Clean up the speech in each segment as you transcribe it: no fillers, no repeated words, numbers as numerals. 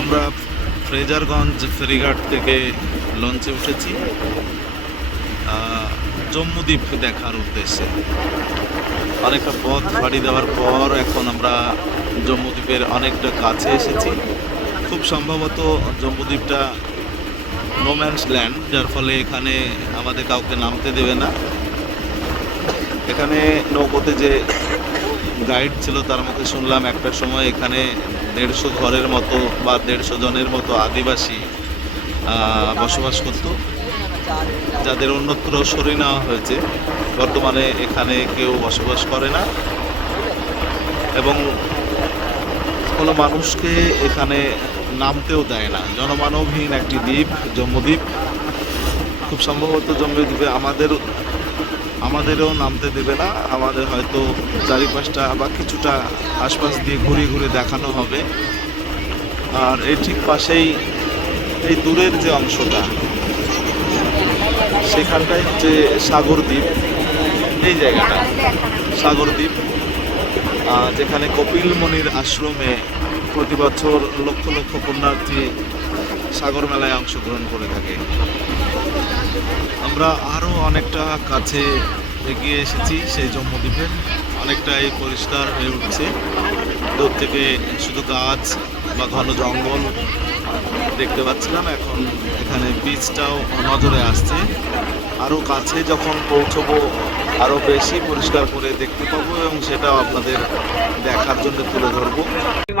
আমরা ফ্রেজারগঞ্জ ফেরিঘাট থেকে লঞ্চে উঠেছি জম্মুদ্বীপ দেখার উদ্দেশ্যে। অনেকটা পথ ফাড়ি দেওয়ার পর এখন আমরা জম্মুদ্বীপের অনেকটা কাছে এসেছি। খুব সম্ভবত জম্মুদ্বীপটা নোম্যান্স ল্যান্ড, যার ফলে এখানে আমাদের কাউকে নামতে দেবে না। এখানে নৌকোতে যে গাইড ছিল তার মধ্যে শুনলাম একটা সময় এখানে 150 ঘরের মতো বা 150 জনের মতো আদিবাসী বসবাস করত, যাদের অন্যত্র সরিয়ে নেওয়া হয়েছে। বর্তমানে এখানে কেউ বসবাস করে না এবং কোনো মানুষকে এখানে নামতেও দেয় না। জনমানবহীন একটি দ্বীপ জম্মুদ্বীপ। খুব সম্ভবত জম্মুদ্বীপে আমাদেরও নামতে দেবে না। আমাদের হয়তো চারিপাশটা বা কিছুটা আশপাশ দিয়ে ঘুরে ঘুরে দেখানো হবে। আর এই ঠিক পাশেই এই দূরের যে অংশটা, সেখানটাই হচ্ছে সাগরদ্বীপ। এই জায়গাটা সাগরদ্বীপ, যেখানে কপিল মুনির আশ্রমে প্রতি বছর লক্ষ লক্ষ পুণ্যার্থী সাগর মেলায় অংশগ্রহণ করে থাকে। আমরা আরও অনেকটা কাছে এগিয়ে এসেছি সেই জম্মুদ্বীপের। অনেকটাই পরিষ্কার হয়ে উঠছে। দূর থেকে শুধু গাছ বা ঘন জঙ্গল দেখতে পাচ্ছিলাম। এখন এখানে বীজটাও নজরে আসছে। আরও কাছে যখন পৌঁছবো আরও বেশি পরিষ্কার করে দেখতে পাবো এবং সেটাও আপনাদের দেখার জন্য তুলে ধরবো।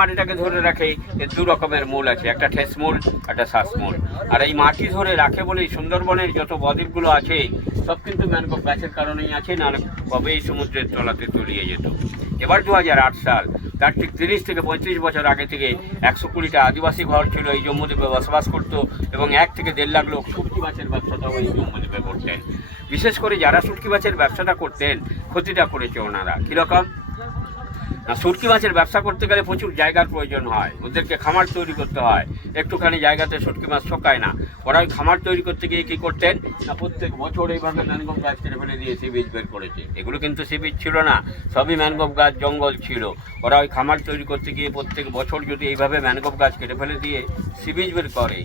মাটিটাকে ধরে রাখে এর দু রকমের মূল আছে, একটা ঠেস মূল, একটা শ্বাস মূল। আর এই মাটি ধরে রাখে বলেই সুন্দরবনের যত বদ্বীপগুলো আছে সব কিন্তু ম্যানগ্রোভ গাছের কারণেই আছে, নাহলে কবে এই সমুদ্রের তলাতে তলিয়ে যেত। এবার 2008 সাল, তার ঠিক 30 থেকে 35 বছর আগে থেকে 120টা আদিবাসী ঘর ছিল এই জম্মুদ্বীপে বসবাস করতো এবং 1 থেকে 1.5 লাখ লোক শুটকি মাছের ব্যবসাটাও এই জম্মুদ্বীপে করতেন। বিশেষ করে যারা শুটকি মাছের ব্যবসাটা করতেন ক্ষতিটা করেছে ওনারা। কীরকম না, শুটকি মাছের ব্যবসা করতে গেলে প্রচুর জায়গার প্রয়োজন হয়, ওদেরকে খামার তৈরি করতে হয়। একটুখানি জায়গাতে শুটকি মাছ শোকায় না। ওরা ওই খামার তৈরি করতে গিয়ে কী করতেন না, প্রত্যেক বছর এইভাবে ম্যানগ্রোভ গাছ কেটে ফেলে দিয়ে সি বীজ বের করেছে। এগুলো কিন্তু সি বীজ ছিল না, সবই ম্যানগ্রোভ গাছ, জঙ্গল ছিল। ওরা ওই খামার তৈরি করতে গিয়ে প্রত্যেক বছর যদি এইভাবে ম্যানগ্রোভ গাছ কেটে ফেলে দিয়ে সি বীজ বের করে,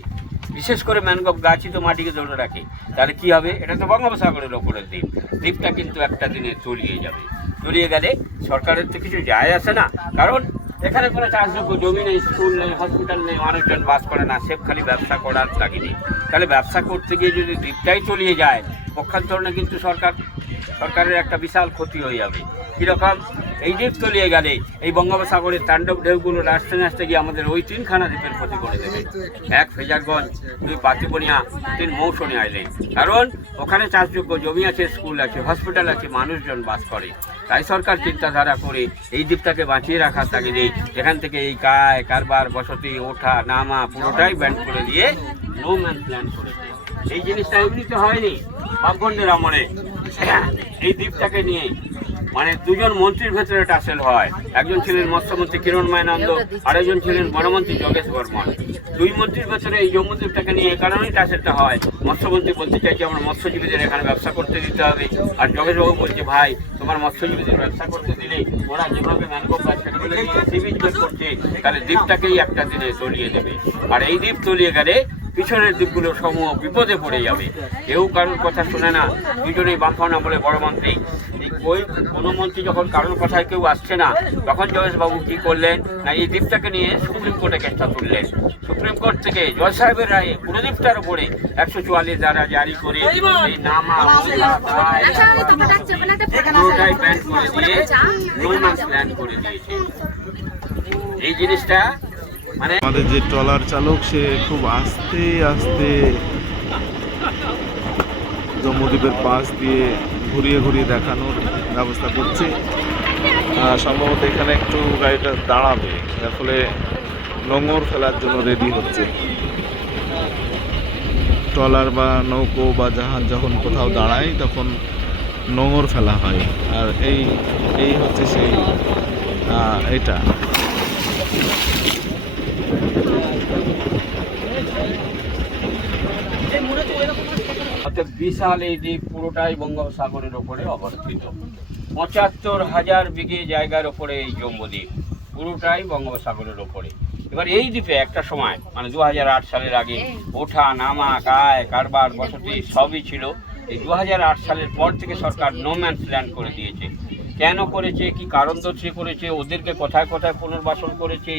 বিশেষ করে ম্যানগ্রোভ গাছই তো মাটিকে ধরে রাখে, তাহলে কী হবে? এটা তো বঙ্গোপসাগরের ওপরের দ্বীপ। দ্বীপটা কিন্তু একটা দিনে তলিয়ে যাবে। তলিয়ে গেলে সরকারের তো কিছু যায় আসে না, কারণ এখানে কোনো চাষযোগ্য জমি নেই, স্কুল নেই, হসপিটাল নেই, মানুষজন বাস করে না, সেফ খালি ব্যবসা করার তাগিদে। তাহলে ব্যবসা করতে গিয়ে যদি দ্বীপটাই তলিয়ে যায়, পক্ষান্তরে কিন্তু সরকারের একটা বিশাল ক্ষতি হয়ে যাবে। কীরকম? এই দ্বীপ তলিয়ে গেলে এই বঙ্গোপসাগরের তাণ্ডব ঢেউগুলো নাচতে গিয়ে আমাদের ওই 3খানা দ্বীপের ক্ষতি করে দেবে। 1 ফ্রেজারগঞ্জ, 2 পাতিবনিয়া, 3 মৌসুমী আইল্যান্ড। কারণ ওখানে চাষযোগ্য জমি আছে, স্কুল আছে, হসপিটাল আছে, মানুষজন বাস করে। তাই সরকার চিন্তাধারা করে এই দ্বীপটাকে বাঁচিয়ে রাখার তাগিদে এখান থেকে এই কারবার, বসতি, ওঠা নামা পুরোটাই ব্যান্ড করে দিয়ে নো ম্যান প্ল্যান করেছে। এই জিনিসটা এমনিতে হয়নি, বামফ্রন্টের আমলে এই দ্বীপটাকে নিয়ে মানে 2 জন মন্ত্রীর ভেতরে টাসেল হয়। একজন ছিলেন মৎস্যমন্ত্রী কিরণময় নন্দ, আরেকজন ছিলেন বনমন্ত্রী যোগেশ বর্মন। 2 মন্ত্রীর ভেতরে এই জম্মুদ্বীপটাকে নিয়ে এ কারণেই টাসেলটা হয়। মৎস্যমন্ত্রী বলতে চাইছে আমার মৎস্যজীবীদের এখানে ব্যবসা করতে দিতে হবে, আর যোগেশবাবু বলছে ভাই তোমার মৎস্যজীবীদের ব্যবসা করতে দিলে ওরা যেভাবে ম্যানগ্রোভ গাছ কেটে ফেলে দিয়ে সি বীজ বের করছে, তাহলে দ্বীপটাকেই একটা দিনে তলিয়ে দেবে। আর এই দ্বীপ তলিয়ে গেলে পিছনের দ্বীপগুলো সমূহ বিপদে পড়ে যাবে। কেউ কারোর কথা শোনে না। দুজনেই বামফ্রন্ট আমলে বড় মন্ত্রী। ওই কোনো মন্ত্রী যখন কারোর কথায় কেউ আসছে না, তখন যোগেশবাবু কী করলেন না, এই দ্বীপটাকে নিয়ে সুপ্রিম কোর্টে কেসটা তুললেন। সুপ্রিম কোর্ট থেকে জজ সাহেবের রায়ে পুরো দ্বীপটার উপরে 144 ধারা জারি করে এই নামা পুরোটাই ব্যান করে দিয়ে নো ম্যানস ল্যান্ড করে দিয়েছে। এই জিনিসটা মানে আমাদের যে ট্রলার চালক সে খুব আস্তে আস্তে জম্মুদ্বীপের পাশ দিয়ে ঘুরিয়ে ঘুরিয়ে দেখানোর ব্যবস্থা করছে। সম্ভবত এখানে একটু গাড়িটা দাঁড়াবে, যার ফলে নোঙর ফেলার জন্য রেডি হচ্ছে। ট্রলার বা নৌকো বা জাহাজ যখন কোথাও দাঁড়ায় তখন নোঙর ফেলা হয়। আর এই হচ্ছে সেই এটা বিশাল এই দ্বীপ পুরোটাই বঙ্গোপসাগরের ওপরে অবস্থিত। 75,000 বিঘে জায়গার ওপরে এই জম্মুদ্বীপ পুরোটাই বঙ্গোপসাগরের ওপরে। এবার এই দ্বীপে একটা সময় মানে 2008 সালের আগে ওঠা নামা গায়ে কারবার বসতি সবই ছিল। এই 2008 সালের পর থেকে সরকার নো ম্যানস ল্যান্ড করে দিয়েছে। কেন করেছে, কি কারণ দর্শে করেছে, ওদেরকে কোথায় কোথায় পুনর্বাসন করেছে,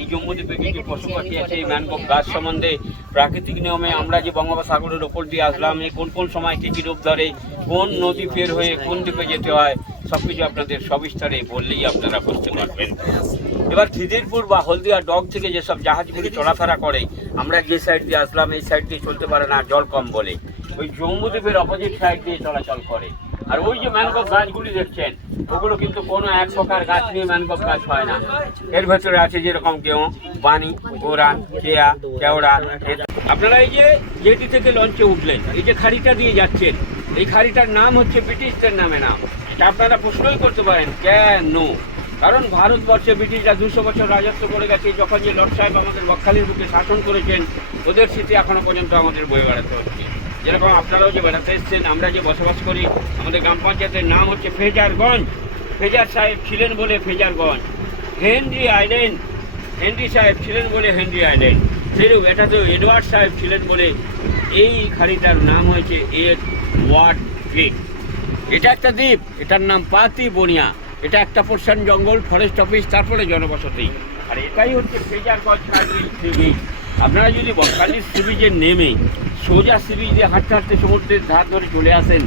এই জম্মুদ্বীপে কিছু পশু পাখি আছে, এই ম্যানগ্রোভ গাছ সম্বন্ধে প্রাকৃতিক নিয়মে আমরা যে বঙ্গোপসাগরের ওপর দিয়ে আসলাম, এই কোন কোন সময় কী কী রূপ ধরে, কোন নদী পের হয়ে কোন দ্বীপে যেতে হয়, সব কিছু আপনাদের সবিস্তারে বললেই আপনারা বুঝতে পারবেন। এবার খিদিরপুর বা হলদিয়া ডক থেকে যেসব জাহাজগুলি চলাফেরা করে, আমরা যে সাইড দিয়ে আসলাম এই সাইড দিয়ে চলতে পারে না, জল কম বলে, ওই জম্মুদ্বীপের অপোজিট সাইড দিয়ে চলাচল করে। আর ওই যে ম্যানগ্রোভ গাছগুলি দেখছেন, ওগুলো কিন্তু কোনো এক প্রকার গাছ নিয়ে ম্যানগ্রোভ গাছ হয় না। এর ভেতরে আছে যেরকম কেউ বানি, গোরান, কেয়া, কেওড়া। আপনারা এই যে জেটি থেকে লঞ্চে উঠলেন, এই যে খাড়িটা দিয়ে যাচ্ছেন, এই খাড়িটার নাম হচ্ছে ব্রিটিশদের নামে নাম। তা আপনারা প্রশ্নই করতে পারেন কেন? কারণ ভারতবর্ষে ব্রিটিশরা 200 বছর রাজত্ব করে গেছে। যখন যে লর্ড সাহেব আমাদের বকখালির বুকে শাসন করেছেন, ওদের স্মৃতি এখনো পর্যন্ত আমাদের বয়ে বেড়াতে হচ্ছে। যেরকম আপনারাও যে বেড়াতে এসছেন, আমরা যে বসবাস করি, আমাদের গ্রাম পঞ্চায়েতের নাম হচ্ছে ফেজারগঞ্জ। ফেজার সাহেব ছিলেন বলে ফেজারগঞ্জ। হেনরি আইল্যান্ড, হেনরি সাহেব ছিলেন বলে হেনরি আইল্যান্ড। সেরূপ এটাতেও এডওয়ার্ড সাহেব ছিলেন বলে এই খাড়িটার নাম হয়েছে এডওয়ার্ড দ্বীপ। এটা একটা দ্বীপ, এটার নাম পাতি বনিয়া। এটা একটা পোর্শন জঙ্গল, ফরেস্ট অফিস, তারপরে জনবসতি। আর এটাই হচ্ছে ফেজারগঞ্জ সি বিচ। আপনারা যদি বকখালির সি বিচে নেমে সোজা সি বিচ দিয়ে হাঁটতে হাঁটতে সমুদ্রের ধার ধরে চলে আসেন,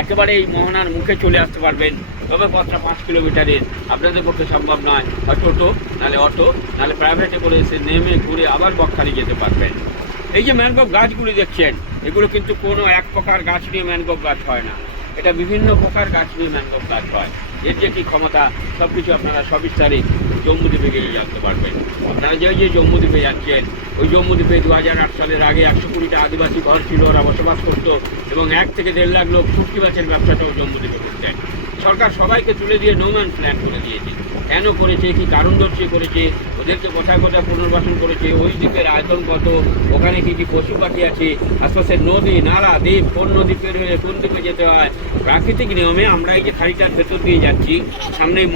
একেবারে এই মোহনার মুখে চলে আসতে পারবেন। তবে পথটা 5 কিলোমিটারের, আপনাদের পক্ষে সম্ভব নয়, হয় টোটো, নাহলে অটো, নাহলে প্রাইভেটে করে এসে নেমে ঘুরে আবার বকখালি যেতে পারবেন। এই যে ম্যানগ্রোভ গাছগুলি দেখছেন, এগুলো কিন্তু কোনো এক প্রকার গাছ নিয়ে ম্যানগ্রোভ গাছ হয় না, এটা বিভিন্ন প্রকার গাছ নিয়ে ম্যানগ্রোভ গাছ হয়। এর যে কী ক্ষমতা, সব কিছু আপনারা সবিস্তারে জম্মুদ্বীপে গিয়ে জানতে পারবেন। আপনারা যে জম্মুদ্বীপে যাচ্ছেন, ওই জম্মুদ্বীপে 2008 সালের আগে 120টা আদিবাসী ঘর ছিল, ওরা বসবাস করতো, এবং 1 থেকে 1.5 লাখ লোক শুটকি মাছের ব্যবসাটাও জম্মুদ্বীপে করতেন। সরকার সবাইকে তুলে দিয়ে নো ম্যানস ল্যান্ড করে দিয়েছে। কেন করেছে, কি কারণ দর্শে করেছে, ওদেরকে কোথায় কোথায় পুনর্বাসন করেছে, ওই দ্বীপের আয়তন কত, ওখানে কী কী পশু পাখি আছে, আশপাশের নদী নালা দ্বীপ, কোন নদী পের হয়ে কোন দ্বীপে যেতে হয়, প্রাকৃতিক নিয়মে আমরা এই যে খাড়িটার ভেতর দিয়ে যাচ্ছি, সামনেই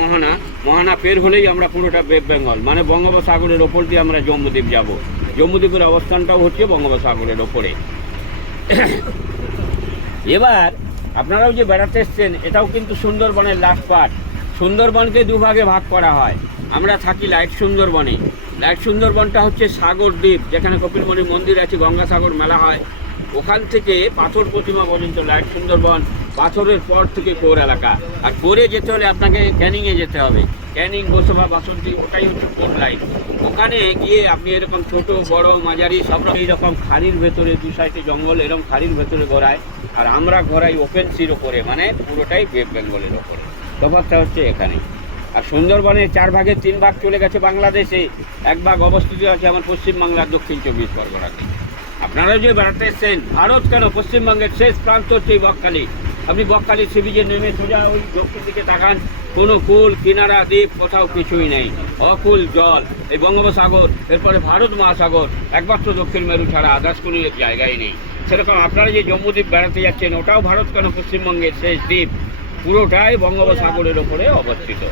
মোহনা পের হলেই আমরা পুরোটা ওয়েস্ট বেঙ্গল মানে বঙ্গোপসাগরের ওপর দিয়ে আমরা জম্মুদ্বীপ যাব। জম্মুদ্বীপের অবস্থানটাও হচ্ছে বঙ্গোপসাগরের ওপরে। এবার আপনারাও যে বেড়াতে এসছেন, এটাও কিন্তু সুন্দরবনের লাস্ট পার্ট। সুন্দরবনকে দুভাগে ভাগ করা হয়। আমরা থাকি লাইট সুন্দরবনে। লাইট সুন্দরবনটা হচ্ছে সাগর দ্বীপ, যেখানে কপিলমুনি মন্দির আছে, গঙ্গাসাগর মেলা হয়, ওখান থেকে পাথর প্রতিমা পর্যন্ত লাইট সুন্দরবন। পাথরের পর থেকে কোর এলাকা। আর কোরে যেতে হলে আপনাকে ক্যানিংয়ে যেতে হবে। ক্যানিং, গোসবা, বাসন্তী, ওটাই হচ্ছে কোর লাইন। ওখানে গিয়ে আপনি এরকম ছোট বড় মাঝারি সব এইরকম খাড়ির ভেতরে, 2 সাইডে জঙ্গল, এরকম খাড়ির ভেতরে ঘোরায়। আর আমরা ঘোরাই ওপেন সির ওপরে, মানে পুরোটাই ওয়েস্ট বেঙ্গলের ওপরে। তফাৎটা হচ্ছে এখানে। আর সুন্দরবনের 4 ভাগের 3 ভাগ চলে গেছে বাংলাদেশে, 1 ভাগ অবস্থিত আছে আমার পশ্চিমবাংলার দক্ষিণ 24 পরগনাতে। আপনারা যে বেড়াতে এসছেন, ভারত কেন, পশ্চিমবঙ্গের শেষ প্রান্ত হচ্ছে এই বকখালি। আপনি বকখালি সি বিচে নেমে সোজা ওই দক্ষিণ দিকে তাকান, কোনো কুল কিনারা দ্বীপ কোথাও কিছুই নেই, অকুল জল। এই বঙ্গোপসাগর, এরপরে ভারত মহাসাগর, একমাত্র দক্ষিণ মেরু ছাড়া আদার্স কোনো জায়গায় নেই। সেরকম আপনারা যে জম্মুদ্বীপ বেড়াতে যাচ্ছেন, ওটাও ভারত কেন পশ্চিমবঙ্গের শেষ দ্বীপ, পুরোটাই বঙ্গোপসাগরের ওপরে অবস্থিত।